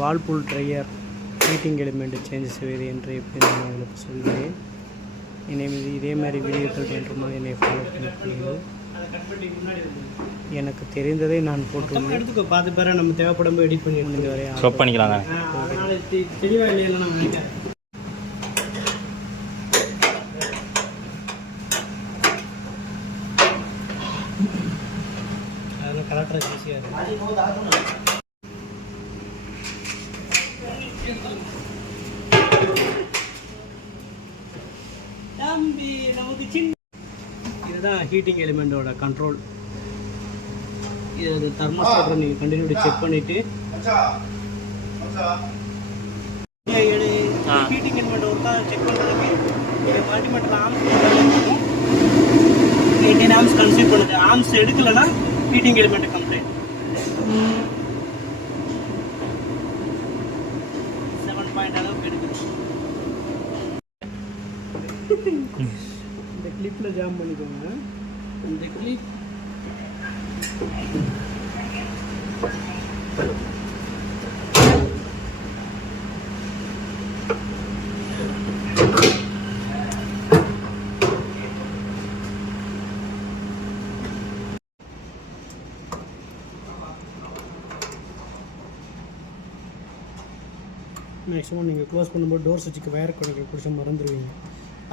வால்பூல் dryer heating element change செய்வது என்று எப்படி நான் உங்களுக்கு சொல்கிறேன். இனிமேல் இதே மாதிரி வீடியோக்கள் வேண்டுமா என்னை ஃபாலோ பண்ணிக்கொள்ளுங்கள். எனக்கு தெரிந்ததை நான் போட்டு எடுத்துக்கோ. பார்த்து பேர நம்ம தேவைப்படும் எடிட் பண்ணி முடிஞ்ச வரையா ஸ்டாப் பண்ணிக்கலாங்க. தெளிவாக இல்லையா நான் நினைக்கிறேன். அதில் கலெக்டர் ஈஸியாக தம்பி நமக்கு சின்ன இதுதான் ஹீட்டிங் எலிமெண்டோட கண்ட்ரோல். இது தெர்மோஸ்டாட்டை நீங்கள் கண்டினியூ செக் பண்ணிவிட்டு ஹீட்டிங் எலிமெண்ட் ஒருக்கா செக் பண்ணுறதுக்கு இந்த மல்டிமீட்டர் ஆம்ஸ் 18 ஆம்ஸ் கன்சியூம் பண்ணுது. ஆம்ஸ் எடுக்கலைன்னா ஹீட்டிங் எலிமெண்ட் கம்ப்ளைண்ட். 7 பாயிண்ட் அளவுக்கு எடுக்குது. இந்த கிளிப்பில் ஜாம் பண்ணிக்கோங்க. இந்த கிளிப் மேக்ஸிமம் நீங்கள் க்ளோஸ் பண்ணும்போது டோர் சுவிட்சுக்கு வயர் கணக்கு பிடிச்ச மறந்துடுவீங்க.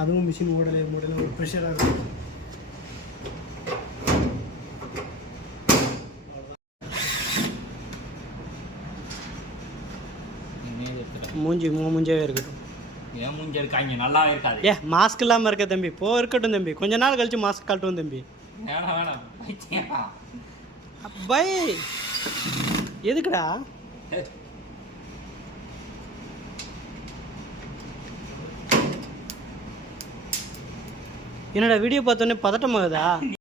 அதுவும் மிஷின் ஓடலை ஒரு ப்ரெஷராக இருக்கும். மூஞ்சாவே இருக்கட்டும். ஏன் மூஞ்சி இருக்காங்க நல்லாவே இருக்காது. மாஸ்க் இல்லாமல் இருக்க தம்பி. இருக்கட்டும் தம்பி, கொஞ்ச நாள் கழிச்சு மாஸ்க் காட்டுவோம் தம்பி. வேணாம் பை எதுக்குடா என்னடா வீடியோ பார்த்தோன்னே பதட்டமாகுதா?